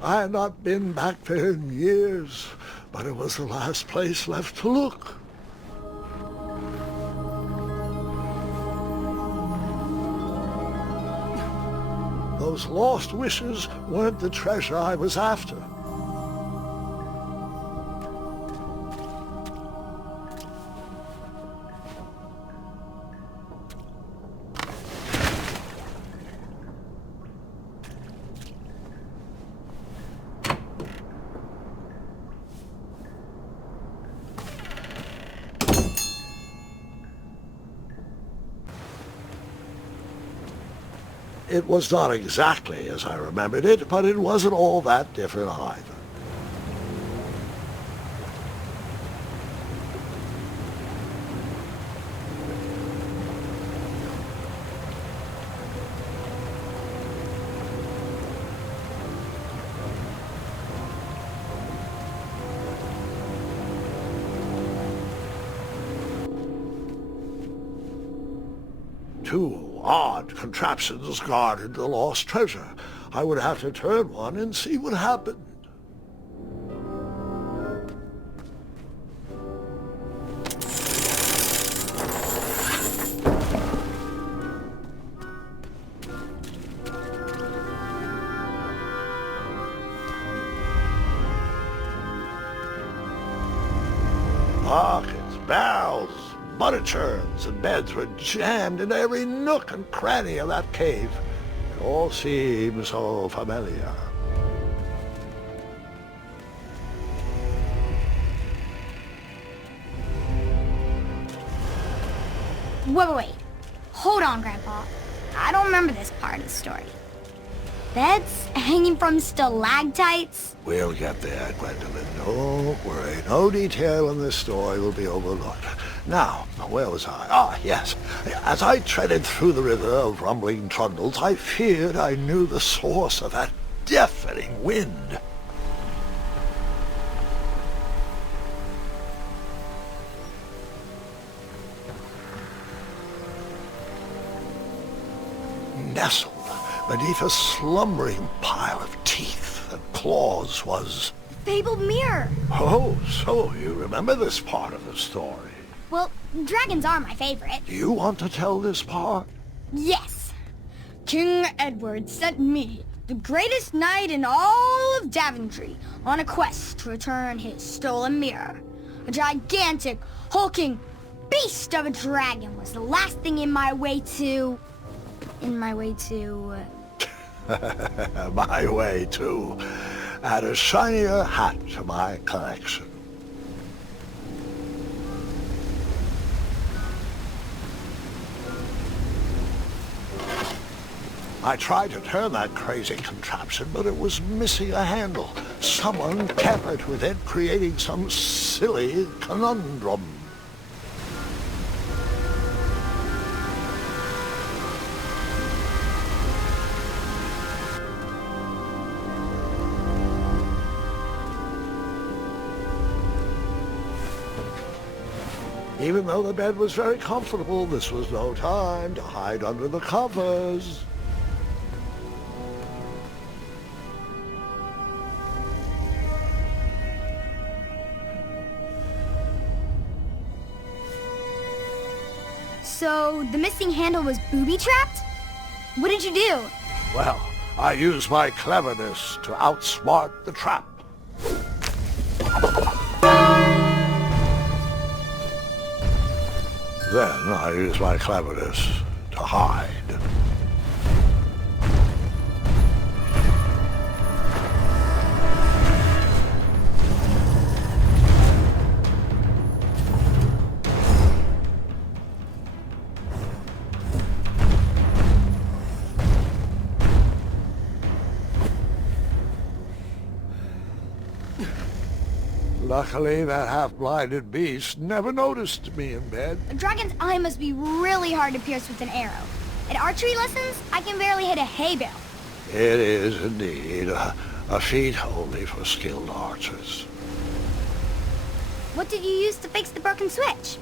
I had not been back there in years, but it was the last place left to look. Those lost wishes weren't the treasure I was after. It was not exactly as I remembered it, but it wasn't all that different either. Two odd contraptions guarded the lost treasure. I would have to turn one and see what happened. Buckets, barrels, butter churns and beds were jammed into every nook and cranny of that cave. It all seemed so familiar. Wait. Hold on, Grandpa. I don't remember this part of the story. Beds hanging from stalactites? We'll get there, Gwendolyn. Don't worry. No detail in this story will be overlooked. Now, where was I? Ah, yes. As I treaded through the river of rumbling trundles, I feared I knew the source of that deafening wind. Nestled beneath a slumbering pile of teeth and claws was... Fabled mirror. Oh, so you remember this part of the story. Well, dragons are my favorite. Do you want to tell this part? Yes. King Edward sent me, the greatest knight in all of Daventry, on a quest to return his stolen mirror. A gigantic, hulking beast of a dragon was the last thing in my way to... My way to add a shinier hat to my collection. I tried to turn that crazy contraption, but it was missing a handle. Someone tampered with it, creating some silly conundrum. Even though the bed was very comfortable, this was no time to hide under the covers. So, the missing handle was booby-trapped? What did you do? Well, I used my cleverness to outsmart the trap. Then I used my cleverness to hide. Luckily, that half-blinded beast never noticed me in bed. A dragon's eye must be really hard to pierce with an arrow. At archery lessons, I can barely hit a hay bale. It is indeed a feat only for skilled archers. What did you use to fix the broken switch?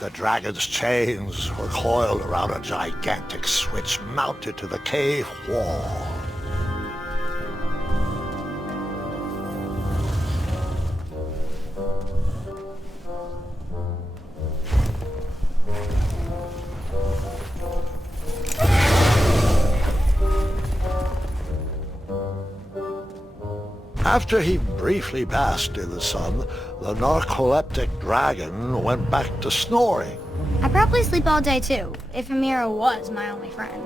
The dragon's chains were coiled around a gigantic switch mounted to the cave wall. After he briefly basked in the sun, the narcoleptic dragon went back to snoring. I'd probably sleep all day too, if Amira was my only friend.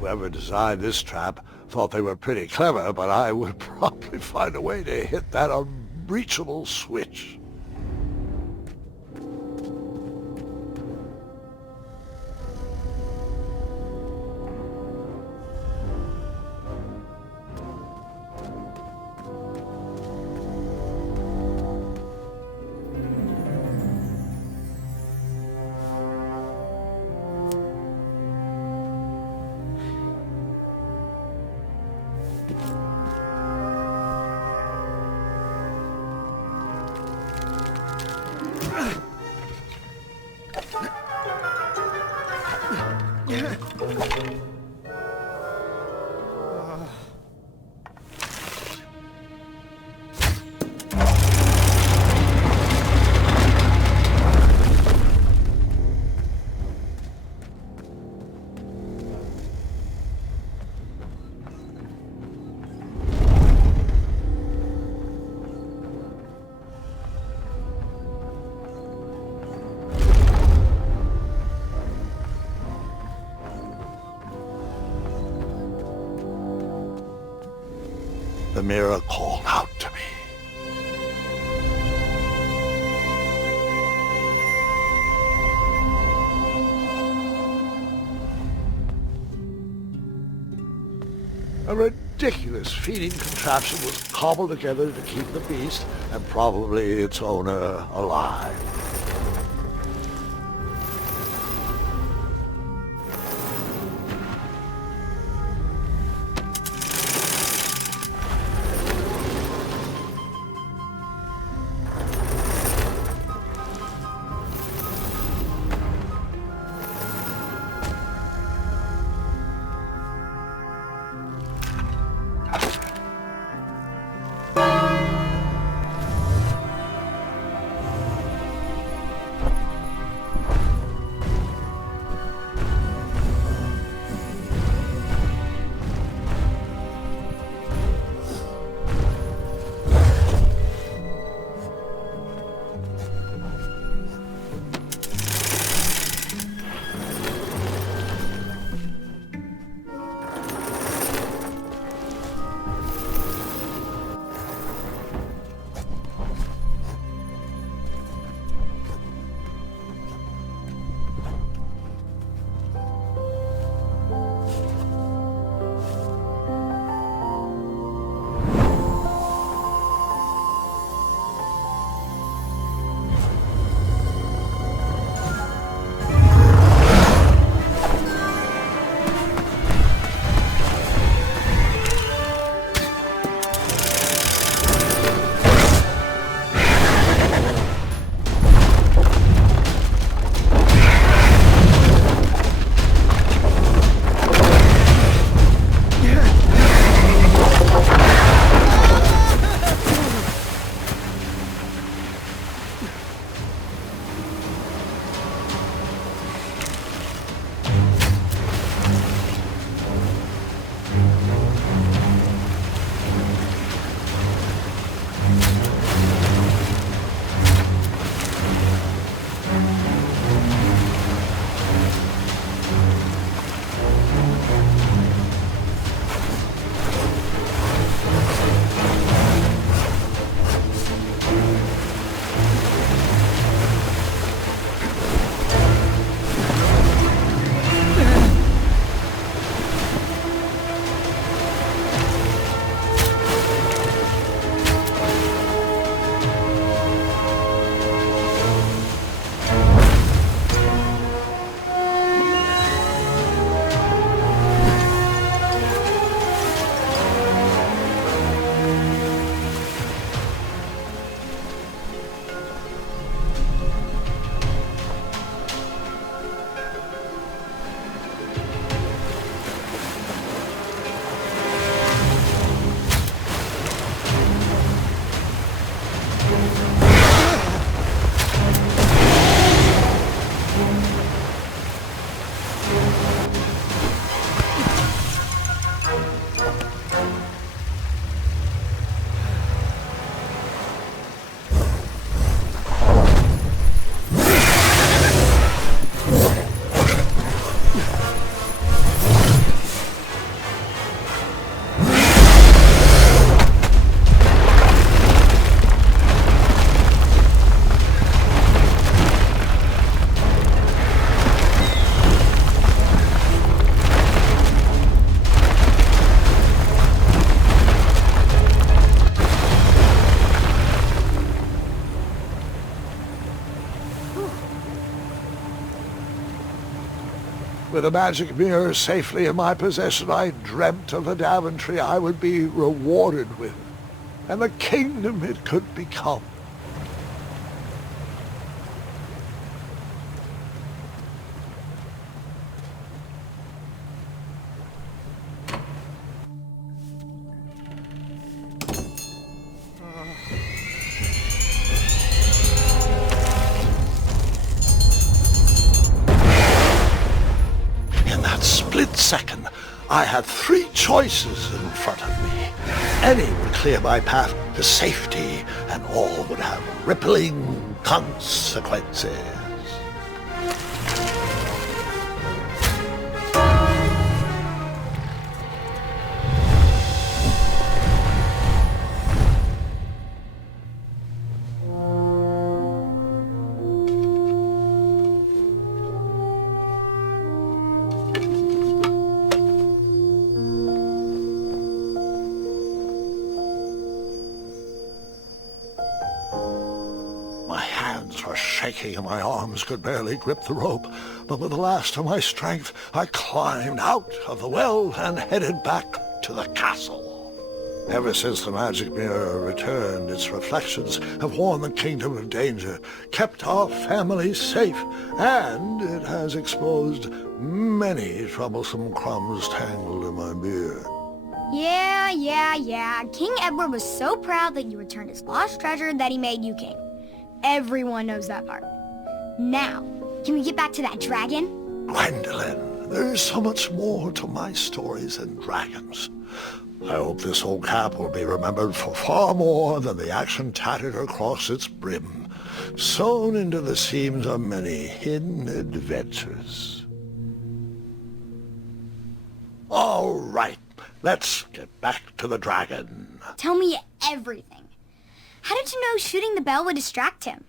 Whoever designed this trap thought they were pretty clever, but I would probably find a way to hit that unreachable switch. The mirror called out to me. A ridiculous feeding contraption was cobbled together to keep the beast and probably its owner alive. With a magic mirror safely in my possession, I dreamt of the Daventry I would be rewarded with, and the kingdom it could become. Split second, I had three choices in front of me. Any would clear my path to safety, and all would have rippling consequences. My hands were shaking and my arms could barely grip the rope, but with the last of my strength I climbed out of the well and headed back to the castle. Ever since the magic mirror returned, its reflections have warned the kingdom of danger, kept our family safe, and it has exposed many troublesome crumbs tangled in my beard. Yeah. King Edward was so proud that you returned his lost treasure that he made you king. Everyone knows that part. Now, can we get back to that dragon? Gwendolyn, there's so much more to my stories than dragons. I hope this old cap will be remembered for far more than the action tattered across its brim, sewn into the seams of many hidden adventures. All right, let's get back to the dragon. Tell me everything. How did you know shooting the bell would distract him?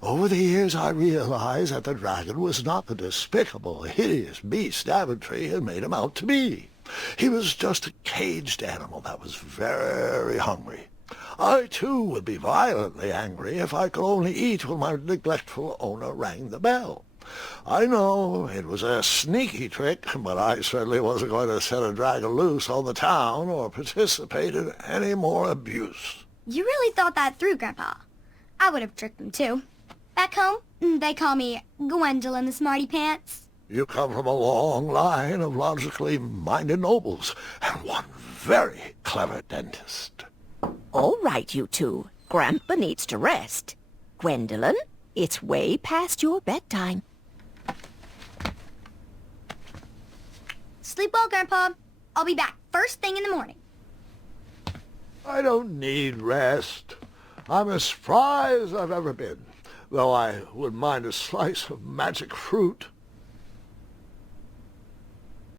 Over the years, I realized that the dragon was not the despicable, hideous beast Daventry had made him out to be. He was just a caged animal that was very hungry. I, too, would be violently angry if I could only eat when my neglectful owner rang the bell. I know it was a sneaky trick, but I certainly wasn't going to set a dragon loose on the town or participate in any more abuse. You really thought that through, Grandpa. I would have tricked them, too. Back home, they call me Gwendolyn the Smarty Pants. You come from a long line of logically minded nobles, and one very clever dentist. All right, you two. Grandpa needs to rest. Gwendolyn, it's way past your bedtime. Sleep well, Grandpa. I'll be back first thing in the morning. I don't need rest. I'm as spry as I've ever been, though I wouldn't mind a slice of magic fruit.